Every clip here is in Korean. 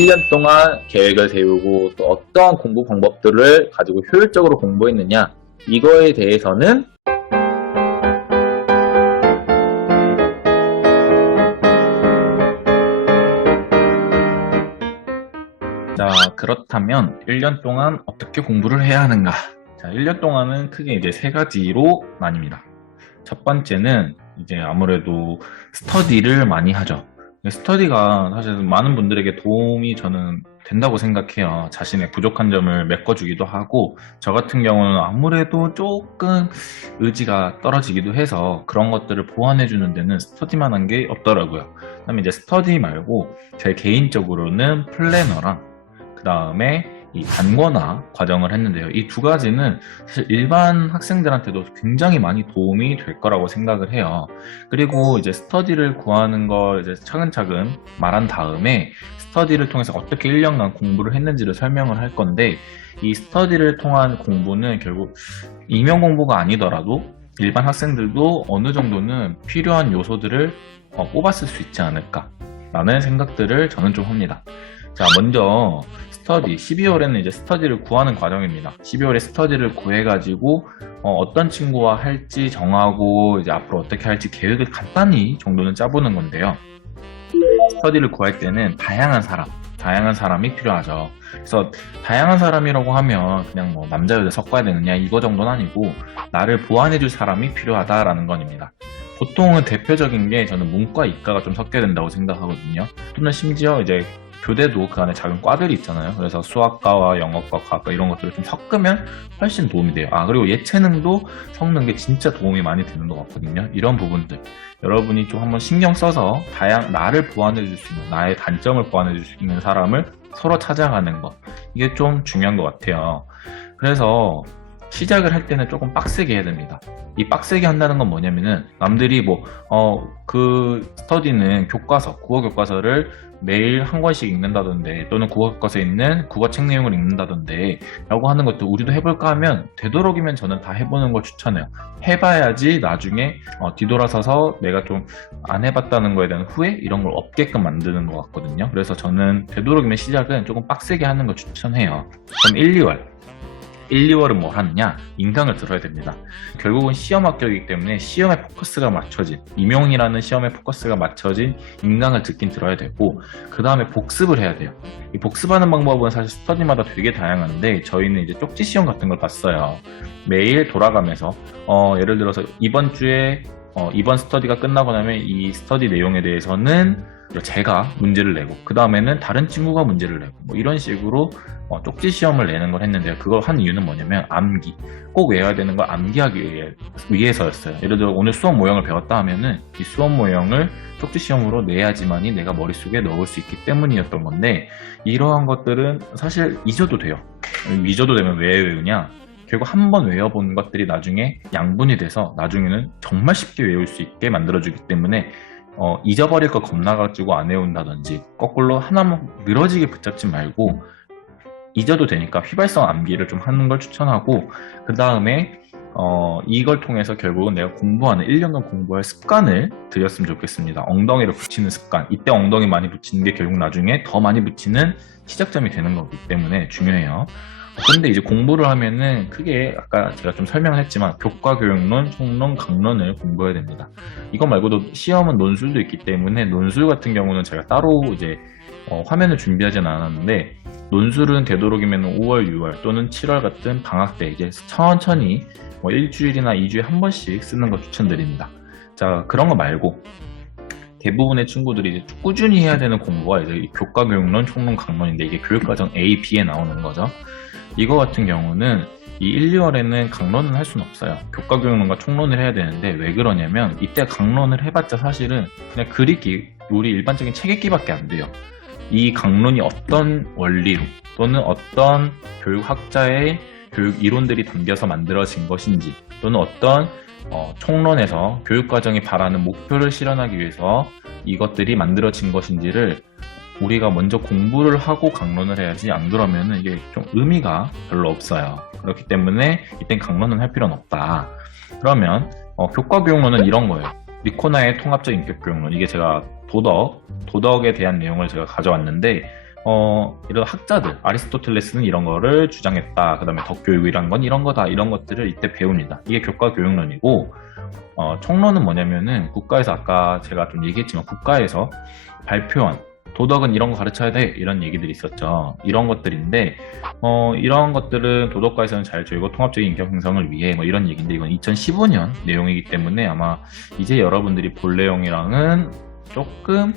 1년 동안 계획을 세우고 또 어떠한 공부 방법들을 가지고 효율적으로 공부했느냐, 이거에 대해서는 그렇다면 1년 동안 어떻게 공부를 해야 하는가? 1년 동안은 크게 이제 세 가지로 나뉩니다. 첫 번째는 이제 아무래도 스터디를 많이 하죠. 스터디가 사실 많은 분들에게 도움이 저는 된다고 생각해요. 자신의 부족한 점을 메꿔주기도 하고, 저 같은 경우는 아무래도 조금 의지가 떨어지기도 해서 그런 것들을 보완해주는 데는 스터디만 한 게 없더라고요. 그다음에 이제 스터디 말고 제 개인적으로는 플래너랑 그 다음에 이 단권화 과정을 했는데요. 이 두 가지는 사실 일반 학생들한테도 굉장히 많이 도움이 될 거라고 생각을 해요. 그리고 이제 스터디를 구하는 걸 이제 차근차근 말한 다음에 스터디를 통해서 어떻게 1년간 공부를 했는지를 설명을 할 건데, 이 스터디를 통한 공부는 결국 임용 공부가 아니더라도 일반 학생들도 어느 정도는 필요한 요소들을 뽑았을 수 있지 않을까 라는 생각들을 저는 좀 합니다. 자, 먼저 스터디, 12월에는 이제 스터디를 구하는 과정입니다. 12월에 스터디를 구해가지고 어떤 친구와 할지 정하고 이제 앞으로 어떻게 할지 계획을 간단히 정도는 짜보는 건데요. 스터디를 구할 때는 다양한 사람이 필요하죠. 그래서 다양한 사람이라고 하면 그냥 뭐 남자 여자 섞어야 되느냐 이거 정도는 아니고, 나를 보완해줄 사람이 필요하다라는 겁니다. 보통은 대표적인 게 저는 문과 이과가 좀 섞여야 된다고 생각하거든요. 또는 심지어 이제 교대도 그 안에 작은 과들이 있잖아요. 그래서 수학과와 영어과, 과학과 이런 것들을 좀 섞으면 훨씬 도움이 돼요. 그리고 예체능도 섞는 게 진짜 도움이 많이 되는 것 같거든요. 이런 부분들 여러분이 좀 한번 신경 써서 나를 보완해 줄 수 있는, 나의 단점을 보완해 줄 수 있는 사람을 서로 찾아가는 것, 이게 좀 중요한 것 같아요. 그래서 시작을 할 때는 조금 빡세게 해야 됩니다. 이 빡세게 한다는 건 뭐냐면은, 남들이 그 스터디는 국어 교과서를 매일 한 권씩 읽는다던데, 또는 국어 교과서에 있는 국어 책 내용을 읽는다던데 라고 하는 것도 우리도 해볼까 하면, 되도록이면 저는 다 해보는 걸 추천해요. 해봐야지 나중에 뒤돌아서서 내가 좀 안 해봤다는 거에 대한 후회 이런 걸 없게끔 만드는 것 같거든요. 그래서 저는 되도록이면 시작은 조금 빡세게 하는 걸 추천해요. 그럼 1, 2월은 뭘 하느냐? 인강을 들어야 됩니다. 결국은 시험 합격이기 때문에 시험에 포커스가 맞춰진, 임용이라는 시험에 포커스가 맞춰진 인강을 듣긴 들어야 되고, 그 다음에 복습을 해야 돼요. 이 복습하는 방법은 사실 스터디마다 되게 다양한데, 저희는 이제 쪽지 시험 같은 걸 봤어요. 매일 돌아가면서 예를 들어서 이번 주에 이번 스터디가 끝나고 나면 이 스터디 내용에 대해서는 제가 문제를 내고, 그 다음에는 다른 친구가 문제를 내고, 뭐 이런 식으로 쪽지 시험을 내는 걸 했는데요. 그걸 한 이유는 뭐냐면, 암기, 꼭 외워야 되는 걸 암기하기 위해서였어요. 예를 들어 오늘 수업 모형을 배웠다 하면은 이 수업 모형을 쪽지 시험으로 내야지만이 내가 머릿속에 넣을 수 있기 때문이었던 건데, 이러한 것들은 사실 잊어도 돼요. 잊어도 되면 왜 외우냐? 결국 한 번 외워본 것들이 나중에 양분이 돼서 나중에는 정말 쉽게 외울 수 있게 만들어주기 때문에, 잊어버릴 거 겁나가지고 안 외운다든지, 거꾸로 하나만 늘어지게 붙잡지 말고 잊어도 되니까 휘발성 암기를 좀 하는 걸 추천하고, 그 다음에 이걸 통해서 결국은 내가 공부하는 1년간 공부할 습관을 들였으면 좋겠습니다. 엉덩이를 붙이는 습관, 이때 엉덩이 많이 붙이는 게 결국 나중에 더 많이 붙이는 시작점이 되는 거기 때문에 중요해요. 근데 이제 공부를 하면은 크게 아까 제가 좀 설명을 했지만 교과, 교육론, 총론, 강론을 공부해야 됩니다. 이거 말고도 시험은 논술도 있기 때문에, 논술 같은 경우는 제가 따로 이제 화면을 준비하진 않았는데, 논술은 되도록이면 5월, 6월 또는 7월 같은 방학 때 이제 천천히 일주일이나 2주에 한 번씩 쓰는 거 추천드립니다. 자, 그런 거 말고 대부분의 친구들이 이제 꾸준히 해야 되는 공부가 이제 교과, 교육론, 총론, 강론인데, 이게 교육과정 A, B에 나오는 거죠. 이거 같은 경우는 이 1, 2월에는 강론은 할 수는 없어요. 교과, 교육론과 총론을 해야 되는데, 왜 그러냐면 이때 강론을 해봤자 사실은 그냥 글읽기, 우리 일반적인 책 읽기밖에 안 돼요. 이 강론이 어떤 원리로 또는 어떤 교육학자의 교육 이론들이 담겨서 만들어진 것인지, 또는 어떤 총론에서 교육과정이 바라는 목표를 실현하기 위해서 이것들이 만들어진 것인지를 우리가 먼저 공부를 하고 강론을 해야지, 안 그러면은 이게 좀 의미가 별로 없어요. 그렇기 때문에 이땐 강론은 할 필요는 없다. 그러면 교과 교육론은 이런 거예요. 리코나의 통합적 인격 교육론, 이게 제가 도덕에 대한 내용을 제가 가져왔는데, 이런 학자들, 아리스토텔레스는 이런 거를 주장했다. 그 다음에 덕교육이란 건 이런 거다. 이런 것들을 이때 배웁니다. 이게 교과 교육론이고, 총론은 뭐냐면은 국가에서 아까 제가 좀 얘기했지만 국가에서 발표한 도덕은 이런 거 가르쳐야 돼. 이런 얘기들이 있었죠. 이런 것들인데, 이런 것들은 도덕과에서는 자율적이고 통합적인 인격 형성을 위해 뭐 이런 얘기인데 이건 2015년 내용이기 때문에 아마 이제 여러분들이 볼 내용이랑은 조금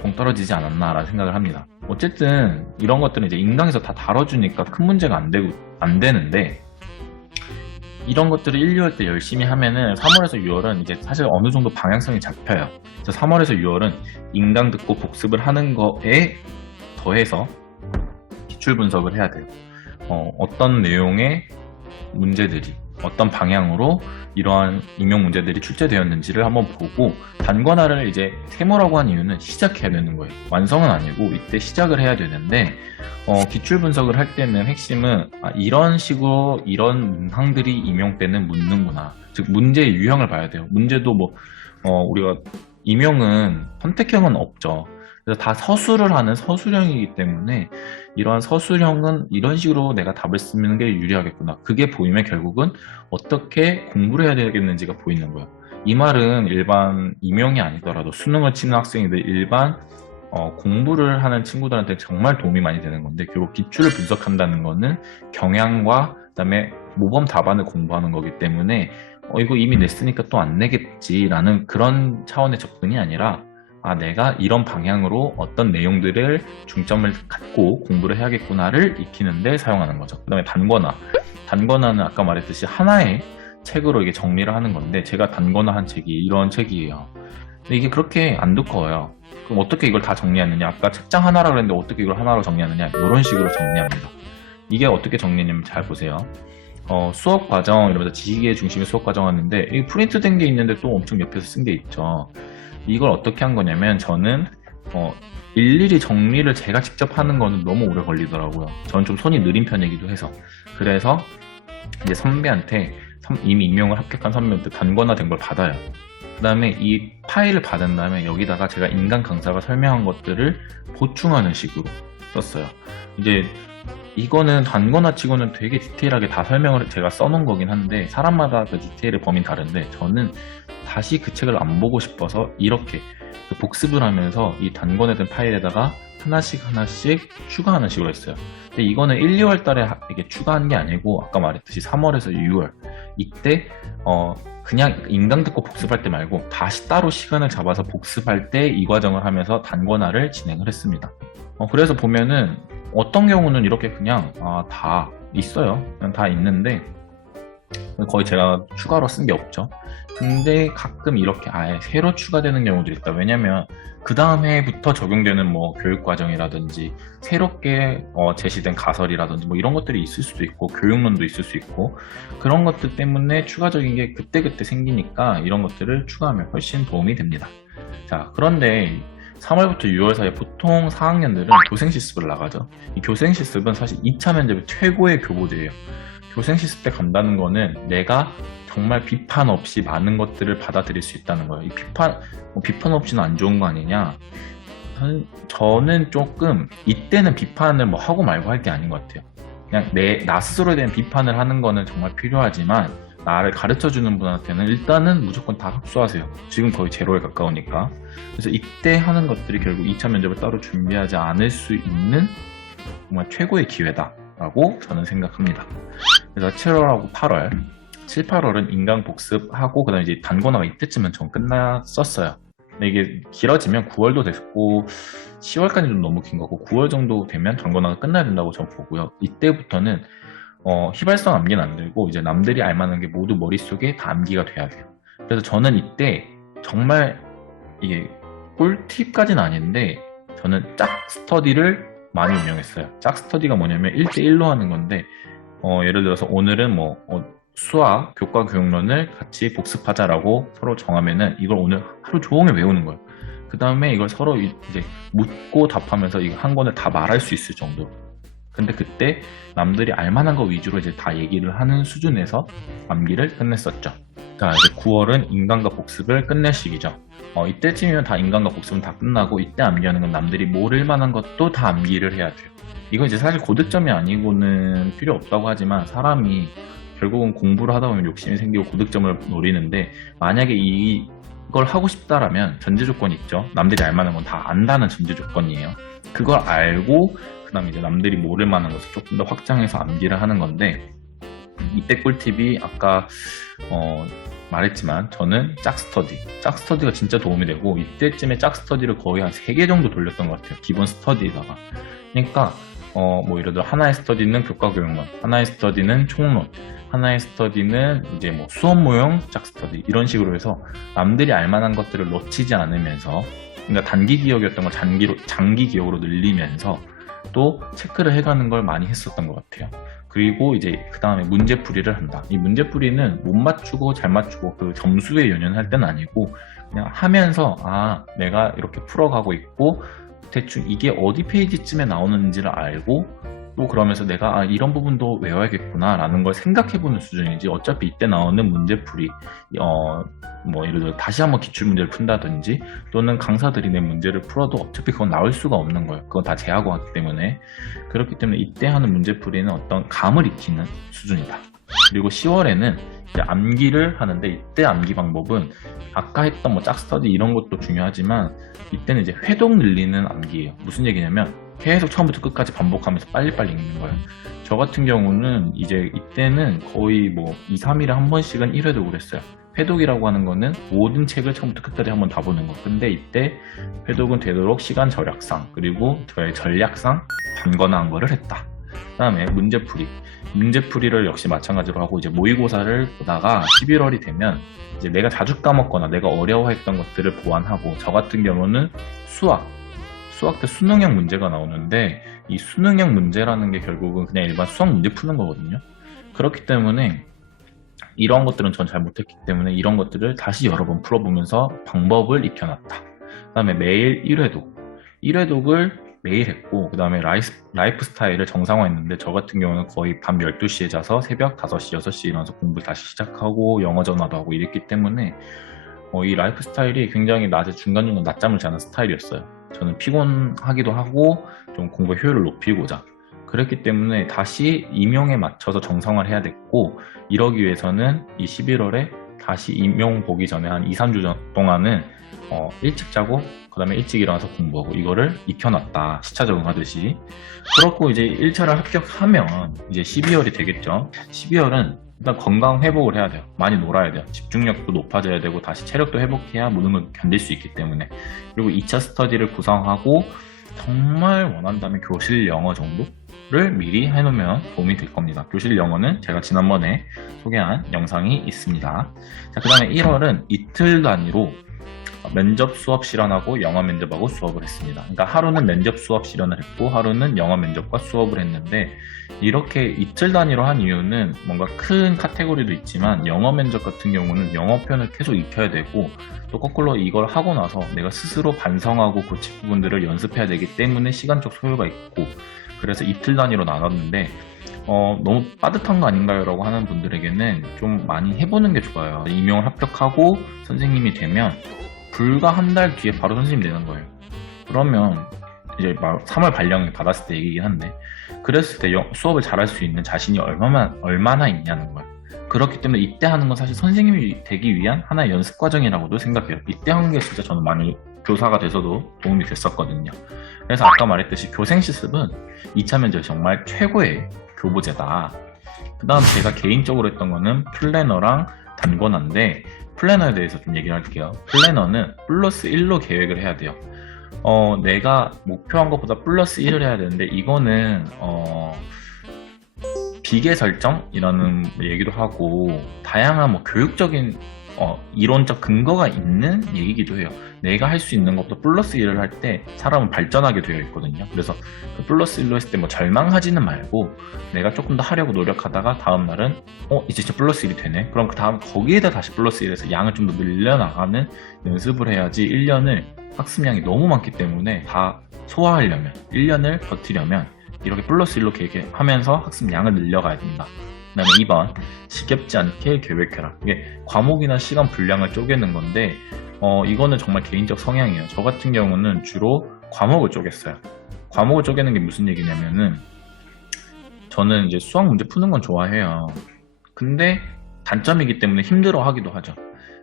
동떨어지지 않았나라는 생각을 합니다. 어쨌든 이런 것들은 이제 인강에서 다 다뤄주니까 큰 문제가 안 되는데 이런 것들을 1, 2월 때 열심히 하면은 3월에서 6월은 이제 사실 어느 정도 방향성이 잡혀요. 그래서 3월에서 6월은 인강 듣고 복습을 하는 거에 더해서 기출 분석을 해야 돼요. 어떤 내용의 문제들이 어떤 방향으로 이러한 임용 문제들이 출제되었는지를 한번 보고 단권화를 이제 세모라고 한 이유는 시작해야 되는 거예요. 완성은 아니고 이때 시작을 해야 되는데 기출 분석을 할 때는 핵심은 이런 식으로 이런 문항들이 임용 때는 묻는구나. 즉 문제의 유형을 봐야 돼요. 문제도 뭐 우리가 임용은 선택형은 없죠. 그래서 다 서술을 하는 서술형이기 때문에 이러한 서술형은 이런 식으로 내가 답을 쓰는 게 유리하겠구나. 그게 보이면 결국은 어떻게 공부를 해야 되겠는지가 보이는 거예요. 이 말은 일반 임용이 아니더라도 수능을 치는 학생이들 일반 공부를 하는 친구들한테 정말 도움이 많이 되는 건데 결국 기출을 분석한다는 거는 경향과 그다음에 모범 답안을 공부하는 거기 때문에 이거 이미 냈으니까 또 안 내겠지라는 그런 차원의 접근이 아니라 내가 이런 방향으로 어떤 내용들을 중점을 갖고 공부를 해야겠구나를 익히는데 사용하는 거죠. 그 다음에 단권화. 단권화는 아까 말했듯이 하나의 책으로 이게 정리를 하는 건데 제가 단권화 한 책이 이런 책이에요. 근데 이게 그렇게 안 두꺼워요. 그럼 어떻게 이걸 다 정리하느냐? 아까 책장 하나라 그랬는데 어떻게 이걸 하나로 정리하느냐? 이런 식으로 정리합니다. 이게 어떻게 정리냐면 잘 보세요. 수업 과정 이러면서 지식의 중심의 수업 과정 하는데 이 프린트 된 게 있는데 또 엄청 옆에서 쓴 게 있죠. 이걸 어떻게 한 거냐면 저는 일일이 정리를 제가 직접 하는 거는 너무 오래 걸리더라고요. 저는 좀 손이 느린 편이기도 해서 그래서 이제 선배한테 이미 임용을 합격한 선배한테 단권화된 걸 받아요. 그 다음에 이 파일을 받은 다음에 여기다가 제가 인강 강사가 설명한 것들을 보충하는 식으로 썼어요. 이제 이거는 단권화 치고는 되게 디테일하게 다 설명을 제가 써놓은 거긴 한데 사람마다 그 디테일의 범위는 다른데 저는 다시 그 책을 안 보고 싶어서 이렇게 그 복습을 하면서 이 단권화된 파일에다가 하나씩 추가하는 식으로 했어요. 근데 이거는 1, 2월 달에 이게 추가한 게 아니고 아까 말했듯이 3월에서 6월 이때 그냥 인강 듣고 복습할 때 말고 다시 따로 시간을 잡아서 복습할 때 이 과정을 하면서 단권화를 진행을 했습니다. 그래서 보면은 어떤 경우는 이렇게 그냥 다 있어요. 그냥 다 있는데 거의 제가 추가로 쓴 게 없죠. 근데 가끔 이렇게 아예 새로 추가되는 경우도 있다. 왜냐면 그 다음 해부터 적용되는 뭐 교육과정이라든지 새롭게 제시된 가설이라든지 뭐 이런 것들이 있을 수도 있고 교육론도 있을 수 있고 그런 것들 때문에 추가적인 게 그때그때 생기니까 이런 것들을 추가하면 훨씬 도움이 됩니다. 자, 그런데 3월부터 6월 사이에 보통 4학년들은 교생 실습을 나가죠. 이 교생 실습은 사실 2차 면접의 최고의 교보제예요. 교생 실습 때 간다는 거는 내가 정말 비판 없이 많은 것들을 받아들일 수 있다는 거예요. 이 비판 없이는 안 좋은 거 아니냐? 저는 조금 이때는 비판을 뭐 하고 말고 할 게 아닌 것 같아요. 그냥 나 스스로에 대한 비판을 하는 거는 정말 필요하지만 나를 가르쳐주는 분한테는 일단은 무조건 다 흡수하세요. 지금 거의 제로에 가까우니까. 그래서 이때 하는 것들이 결국 2차 면접을 따로 준비하지 않을 수 있는 정말 최고의 기회다라고 저는 생각합니다. 그래서 7월하고 8월, 7, 8월은 인강 복습하고 그다음에 이제 단권화가 이때쯤은 전 끝났었어요. 근데 이게 길어지면 9월도 됐고 10월까지 좀 너무 긴 거고 9월 정도 되면 단권화가 끝나야 된다고 전 보고요. 이때부터는 휘발성 암기는 안 되고 이제 남들이 알만한 게 모두 머릿속에 다 암기가 돼야 돼요. 그래서 저는 이때 정말 이게 꿀팁까지는 아닌데 저는 짝 스터디를 많이 운영했어요. 짝 스터디가 뭐냐면 1대1로 하는 건데 예를 들어서 오늘은 뭐 수학, 교과 교육론을 같이 복습하자라고 서로 정하면은 이걸 오늘 하루 종일 외우는 거예요. 그 다음에 이걸 서로 이제 묻고 답하면서 이거 한 권을 다 말할 수 있을 정도. 근데 그때 남들이 알만한 거 위주로 이제 다 얘기를 하는 수준에서 암기를 끝냈었죠. 자, 이제 9월은 인간과 복습을 끝낼 시기죠. 이때쯤이면 다 인간과 복습은 다 끝나고 이때 암기하는 건 남들이 모를 만한 것도 다 암기를 해야 돼요. 이거 이제 사실 고득점이 아니고는 필요 없다고 하지만 사람이 결국은 공부를 하다 보면 욕심이 생기고 고득점을 노리는데 만약에 이걸 하고 싶다라면 전제 조건이 있죠. 남들이 알 만한 건 다 안다는 전제 조건이에요. 그걸 알고 그다음에 이제 남들이 모를 만한 것을 조금 더 확장해서 암기를 하는 건데 이때 꿀팁이 아까 말했지만 저는 짝스터디가 진짜 도움이 되고 이때쯤에 짝스터디를 거의 한 3개 정도 돌렸던 것 같아요. 기본 스터디에다가. 그러니까 뭐 예를 들어 하나의 스터디는 교과 교육론, 하나의 스터디는 총론, 하나의 스터디는 이제 뭐 수업 모형 짝스터디 이런 식으로 해서 남들이 알 만한 것들을 놓치지 않으면서 그러니까 단기 기억이었던 걸 장기 기억으로 늘리면서 또 체크를 해가는 걸 많이 했었던 것 같아요. 그리고 이제 그 다음에 문제풀이를 한다. 이 문제풀이는 못 맞추고 잘 맞추고 그 점수에 연연할 때는 아니고 그냥 하면서 내가 이렇게 풀어가고 있고 대충 이게 어디 페이지쯤에 나오는지를 알고 또 그러면서 내가 이런 부분도 외워야겠구나 라는 걸 생각해보는 수준이지 어차피 이때 나오는 문제풀이 뭐 예를 들어 다시 한번 기출문제를 푼다든지 또는 강사들이 낸 문제를 풀어도 어차피 그건 나올 수가 없는 거예요. 그건 다 제하고 하기 때문에. 그렇기 때문에 이때 하는 문제풀이는 어떤 감을 익히는 수준이다. 그리고 10월에는 이제 암기를 하는데 이때 암기 방법은 아까 했던 뭐 짝스터디 이런 것도 중요하지만 이때는 이제 회독 늘리는 암기예요. 무슨 얘기냐면 계속 처음부터 끝까지 반복하면서 빨리빨리 읽는 거예요. 저 같은 경우는 이제 이때는 거의 뭐 2, 3일에 한 번씩은 1회독을 했어요. 회독이라고 하는 거는 모든 책을 처음부터 끝까지 한번 다 보는 거. 근데 이때 회독은 되도록 시간 절약상 그리고 저의 전략상 단건화한 거를 했다. 그 다음에 문제풀이를 역시 마찬가지로 하고 이제 모의고사를 보다가 11월이 되면 이제 내가 자주 까먹거나 내가 어려워했던 것들을 보완하고 저 같은 경우는 수학 때 수능형 문제가 나오는데 이 수능형 문제라는 게 결국은 그냥 일반 수학 문제 푸는 거거든요. 그렇기 때문에 이런 것들은 전 잘 못했기 때문에 이런 것들을 다시 여러 번 풀어보면서 방법을 익혀놨다. 그 다음에 매일 1회독을 매일 했고 그 다음에 라이프 스타일을 정상화했는데 저 같은 경우는 거의 밤 12시에 자서 새벽 5시, 6시에 일어나서 공부를 다시 시작하고 영어 전화도 하고 이랬기 때문에 이 라이프 스타일이 굉장히 낮에 중간중간 낮잠을 자는 스타일이었어요. 저는 피곤하기도 하고 좀 공부 효율을 높이고자 그랬기 때문에 다시 임용에 맞춰서 정상화를 해야 됐고 이러기 위해서는 이 11월에 다시 임용 보기 전에 한 2, 3주 동안은 일찍 자고 그 다음에 일찍 일어나서 공부하고 이거를 익혀놨다. 시차 적응하듯이. 그렇고 이제 1차를 합격하면 이제 12월이 되겠죠. 12월은 일단 건강 회복을 해야 돼요. 많이 놀아야 돼요. 집중력도 높아져야 되고 다시 체력도 회복해야 모든 걸 견딜 수 있기 때문에. 그리고 2차 스터디를 구성하고 정말 원한다면 교실 영어 정도를 미리 해놓으면 도움이 될 겁니다. 교실 영어는 제가 지난번에 소개한 영상이 있습니다. 자, 그 다음에 1월은 이틀 단위로 면접 수업 실현하고 영어 면접하고 수업을 했습니다. 그러니까 하루는 면접 수업 실현을 했고 하루는 영어 면접과 수업을 했는데 이렇게 이틀 단위로 한 이유는 뭔가 큰 카테고리도 있지만 영어 면접 같은 경우는 영어 표현을 계속 익혀야 되고 또 거꾸로 이걸 하고 나서 내가 스스로 반성하고 고칠 부분들을 연습해야 되기 때문에 시간적 소요가 있고 그래서 이틀 단위로 나눴는데 너무 빠듯한 거 아닌가요? 라고 하는 분들에게는 좀 많이 해보는 게 좋아요. 임용을 합격하고 선생님이 되면 불과 한 달 뒤에 바로 선생님이 되는 거예요. 그러면 이제 3월 발령을 받았을 때 얘기긴 한데 그랬을 때 수업을 잘할 수 있는 자신이 얼마나 있냐는 거예요. 그렇기 때문에 이때 하는 건 사실 선생님이 되기 위한 하나의 연습 과정이라고도 생각해요. 이때 하는 게 진짜 저는 많이 교사가 돼서도 도움이 됐었거든요. 그래서 아까 말했듯이 교생 실습은 2차 면접이 정말 최고의 교보제다. 그 다음 제가 개인적으로 했던 거는 플래너랑 단권화인데 플래너에 대해서 좀 얘기를 할게요. 플래너는 플러스 1로 계획을 해야 돼요. 내가 목표한 것보다 플러스 1을 해야 되는데 이거는 비계 설정이라는 얘기도 하고 다양한 뭐 교육적인 이론적 근거가 있는 얘기기도 해요. 내가 할 수 있는 것보다 플러스 1을 할 때 사람은 발전하게 되어 있거든요. 그래서 그 플러스 1로 했을 때 뭐 절망하지는 말고 내가 조금 더 하려고 노력하다가 다음 날은 이제 진짜 플러스 1이 되네. 그럼 그 다음 거기에다 다시 플러스 1에서 양을 좀 더 늘려나가는 연습을 해야지 1년을 학습량이 너무 많기 때문에 다 소화하려면 1년을 버티려면 이렇게 플러스 1로 계획하면서 학습량을 늘려가야 된다. 그다음에 2번 지겹지 않게 계획해라. 이게 과목이나 시간 분량을 쪼개는 건데 이거는 정말 개인적 성향이에요. 저 같은 경우는 주로 과목을 쪼갰어요. 과목을 쪼개는 게 무슨 얘기냐면은 저는 이제 수학 문제 푸는 건 좋아해요. 근데 단점이기 때문에 힘들어 하기도 하죠.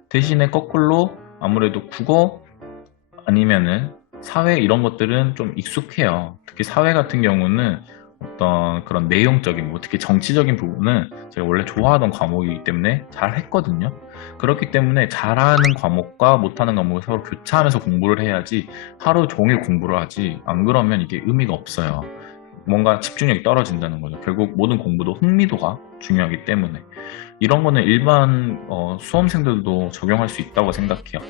대신에 거꾸로 아무래도 국어 아니면은 사회 이런 것들은 좀 익숙해요. 특히 사회 같은 경우는 어떤 그런 내용적인, 뭐 특히 정치적인 부분은 제가 원래 좋아하던 과목이기 때문에 잘 했거든요. 그렇기 때문에 잘하는 과목과 못하는 과목을 서로 교차하면서 공부를 해야지 하루 종일 공부를 하지, 안 그러면 이게 의미가 없어요. 뭔가 집중력이 떨어진다는 거죠. 결국 모든 공부도 흥미도가 중요하기 때문에 이런 거는 일반 수험생들도 적용할 수 있다고 생각해요.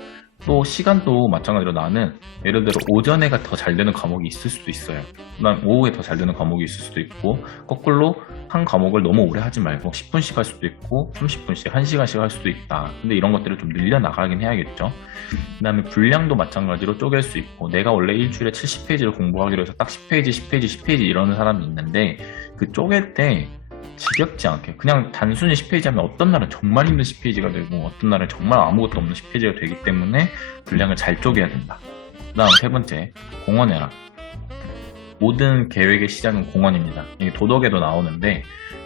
또 시간도 마찬가지로 나는 예를 들어 오전에가 더 잘 되는 과목이 있을 수도 있어요. 난 오후에 더 잘 되는 과목이 있을 수도 있고, 거꾸로 한 과목을 너무 오래 하지 말고 10분씩 할 수도 있고 30분씩 1시간씩 할 수도 있다. 근데 이런 것들을 좀 늘려나가긴 해야겠죠. 그 다음에 분량도 마찬가지로 쪼갤 수 있고, 내가 원래 일주일에 70페이지를 공부하기로 해서 딱 10페이지 10페이지 10페이지 이러는 사람이 있는데, 그 쪼갤 때 지겹지 않게 그냥 단순히 10페이지 하면 어떤 날은 정말 힘든 10페이지가 되고 어떤 날은 정말 아무것도 없는 10페이지가 되기 때문에 분량을 잘 쪼개야 된다. 그 다음 세 번째, 공헌해라. 모든 계획의 시작은 공헌입니다. 이게 도덕에도 나오는데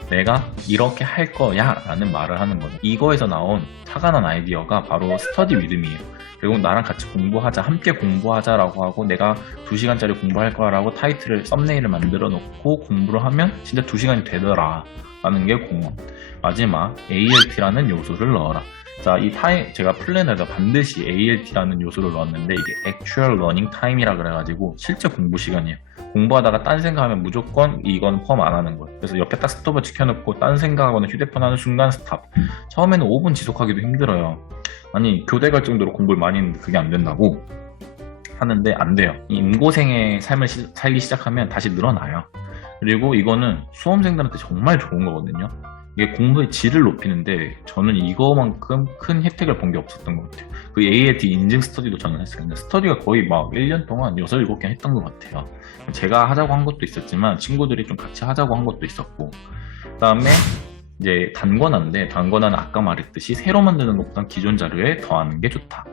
내가 이렇게 할 거야 라는 말을 하는 거죠. 이거에서 나온 타가난 아이디어가 바로 스터디 믿음이에요. 결국 나랑 같이 공부하자, 함께 공부하자라고 하고 내가 2시간짜리 공부할 거라고 타이틀을, 썸네일을 만들어 놓고 공부를 하면 진짜 2시간이 되더라 라는 게 공헌. 마지막, ALT라는 요소를 넣어라. 자, 제가 플래너에다 반드시 ALT라는 요소를 넣었는데 이게 Actual Learning Time이라 그래가지고 실제 공부 시간이에요. 공부하다가 딴 생각하면 무조건 이건 포함 안 하는 거예요. 그래서 옆에 딱 스톱을 지켜놓고 딴 생각하거나 휴대폰 하는 순간 스탑. 처음에는 5분 지속하기도 힘들어요. 아니, 교대 갈 정도로 공부를 많이 했는데 그게 안 된다고 하는데 안 돼요. 이 인고생의 삶을 살기 시작하면 다시 늘어나요. 그리고 이거는 수험생들한테 정말 좋은 거거든요. 이게 공부의 질을 높이는데 저는 이거만큼 큰 혜택을 본 게 없었던 것 같아요. 그 ALT 인증 스터디도 저는 했어요. 근데 스터디가 거의 막 1년 동안 6, 7개 했던 것 같아요. 제가 하자고 한 것도 있었지만 친구들이 좀 같이 하자고 한 것도 있었고, 그 다음에 이제 단권화인데, 단권화는 아까 말했듯이 새로 만드는 것보단 기존 자료에 더하는 게 좋다.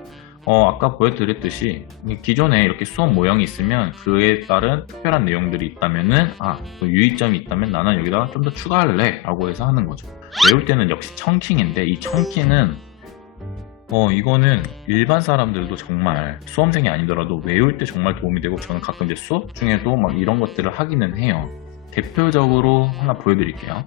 아까 보여드렸듯이 기존에 이렇게 수업 모형이 있으면 그에 따른 특별한 내용들이 있다면은 유의점이 있다면 나는 여기다가 좀 더 추가할래 라고 해서 하는 거죠. 외울 때는 역시 청킹인데, 이 청킹은 이거는 일반 사람들도 정말 수험생이 아니더라도 외울 때 정말 도움이 되고, 저는 가끔 이제 수업 중에도 막 이런 것들을 하기는 해요. 대표적으로 하나 보여드릴게요.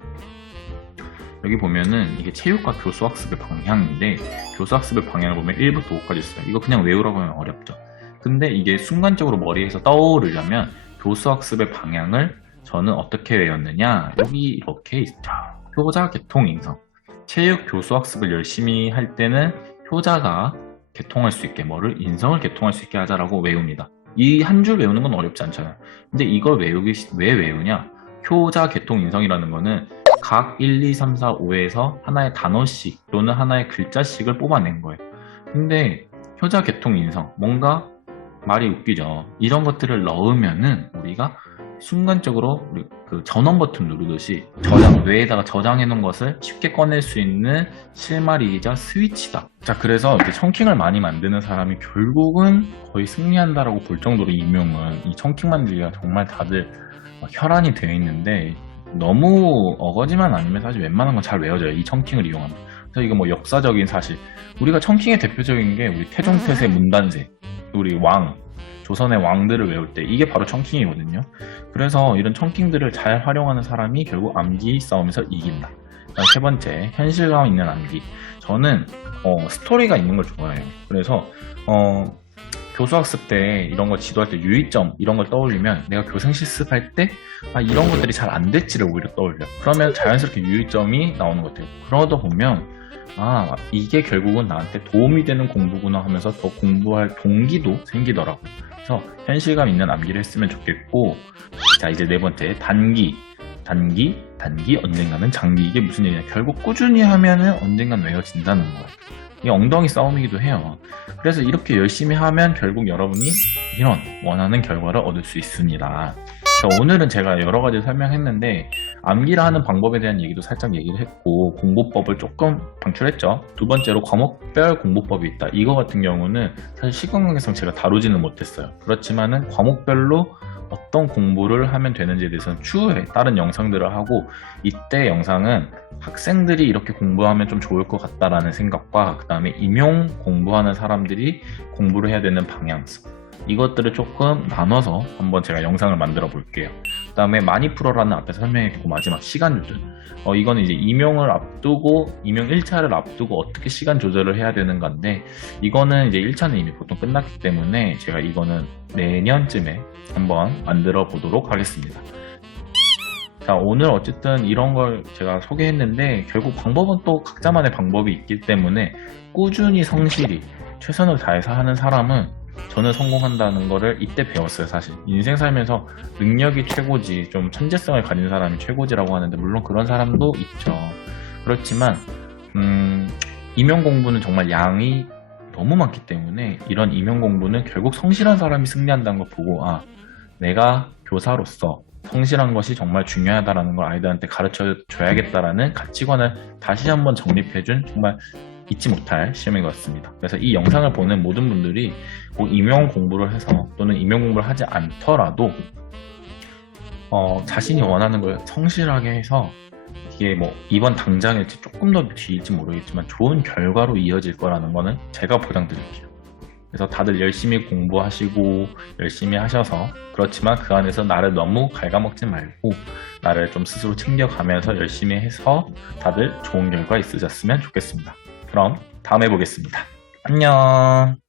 여기 보면은 이게 체육과 교수학습의 방향인데, 교수학습의 방향을 보면 1부터 5까지 있어요. 이거 그냥 외우라고 하면 어렵죠. 근데 이게 순간적으로 머리에서 떠오르려면 교수학습의 방향을 저는 어떻게 외웠느냐, 여기 이렇게 있죠. 효자, 개통, 인성. 체육 교수학습을 열심히 할 때는 효자가 개통할 수 있게, 인성을 개통할 수 있게 하자라고 외웁니다. 이 한 줄 외우는 건 어렵지 않잖아요. 근데 이걸 왜 외우냐, 효자, 개통, 인성이라는 거는 각 1, 2, 3, 4, 5에서 하나의 단어씩 또는 하나의 글자씩을 뽑아낸 거예요. 근데 효자, 개통, 인성, 뭔가 말이 웃기죠. 이런 것들을 넣으면은 우리가 순간적으로 그 전원 버튼 누르듯이 뇌에다가 저장해 놓은 것을 쉽게 꺼낼 수 있는 실마리이자 스위치다. 자, 그래서 이렇게 청킹을 많이 만드는 사람이 결국은 거의 승리한다라고 볼 정도로 유명한 이 청킹 만들기가 정말 다들 혈안이 되어 있는데, 너무 어거지만 아니면 사실 웬만한 건 잘 외워져요. 이 청킹을 이용하면. 그래서 이거 역사적인 사실. 우리가 청킹의 대표적인 게 우리 태종태세 문단세, 우리 조선의 왕들을 외울 때 이게 바로 청킹이거든요. 그래서 이런 청킹들을 잘 활용하는 사람이 결국 암기 싸움에서 이긴다. 세 번째, 현실감 있는 암기. 저는 스토리가 있는 걸 좋아해요. 그래서 교수학습 때 이런 걸 지도할 때 유의점 이런 걸 떠올리면 내가 교생 실습할 때 이런 것들이 잘 안 됐지를 오히려 떠올려. 그러면 자연스럽게 유의점이 나오는 것 같아요. 그러다 보면 이게 결국은 나한테 도움이 되는 공부구나 하면서 더 공부할 동기도 생기더라고요. 그래서 현실감 있는 암기를 했으면 좋겠고, 자, 이제 네 번째, 단기 언젠가는 장기. 이게 무슨 얘기냐, 결국 꾸준히 하면은 언젠간 외워진다는 거예요. 이게 엉덩이 싸움이기도 해요. 그래서 이렇게 열심히 하면 결국 여러분이 이런 원하는 결과를 얻을 수 있습니다. 자, 오늘은 제가 여러 가지 설명했는데 암기를 하는 방법에 대한 얘기도 살짝 얘기를 했고 공부법을 조금 방출했죠. 두 번째로 과목별 공부법이 있다. 이거 같은 경우는 사실 시간 관계상 제가 다루지는 못했어요. 그렇지만은 과목별로 어떤 공부를 하면 되는지에 대해서는 추후에 다른 영상들을 하고, 이때 영상은 학생들이 이렇게 공부하면 좀 좋을 것 같다라는 생각과 그 다음에 임용 공부하는 사람들이 공부를 해야 되는 방향성, 이것들을 조금 나눠서 한번 제가 영상을 만들어 볼게요. 그 다음에 많이 풀어라는 앞에서 설명했고, 마지막 시간 조절. 이거는 이제 임용을 앞두고, 임용 1차를 앞두고 어떻게 시간 조절을 해야 되는 건데, 이거는 이제 1차는 이미 보통 끝났기 때문에 제가 이거는 내년쯤에 한번 만들어 보도록 하겠습니다. 자, 오늘 어쨌든 이런 걸 제가 소개했는데, 결국 방법은 또 각자만의 방법이 있기 때문에 꾸준히 성실히 최선을 다해서 하는 사람은 저는 성공한다는 거를 이때 배웠어요. 사실 인생 살면서 능력이 최고지, 좀 천재성을 가진 사람이 최고지라고 하는데 물론 그런 사람도 있죠. 그렇지만 임용 공부는 정말 양이 너무 많기 때문에 이런 임용 공부는 결국 성실한 사람이 승리한다는 걸 보고, 아, 내가 교사로서 성실한 것이 정말 중요하다는 걸 아이들한테 가르쳐 줘야겠다라는 가치관을 다시 한번 정립해준 정말 잊지 못할 시험인 것 같습니다. 그래서 이 영상을 보는 모든 분들이 꼭 임용 공부를 해서 또는 임용 공부를 하지 않더라도 자신이 원하는 걸 성실하게 해서, 이게 뭐 이번 당장일지 조금 더 뒤일지 모르겠지만 좋은 결과로 이어질 거라는 거는 제가 보장드릴게요. 그래서 다들 열심히 공부하시고 열심히 하셔서, 그렇지만 그 안에서 나를 너무 갉아먹지 말고 나를 좀 스스로 챙겨가면서 열심히 해서 다들 좋은 결과 있으셨으면 좋겠습니다. 그럼 다음에 보겠습니다. 안녕.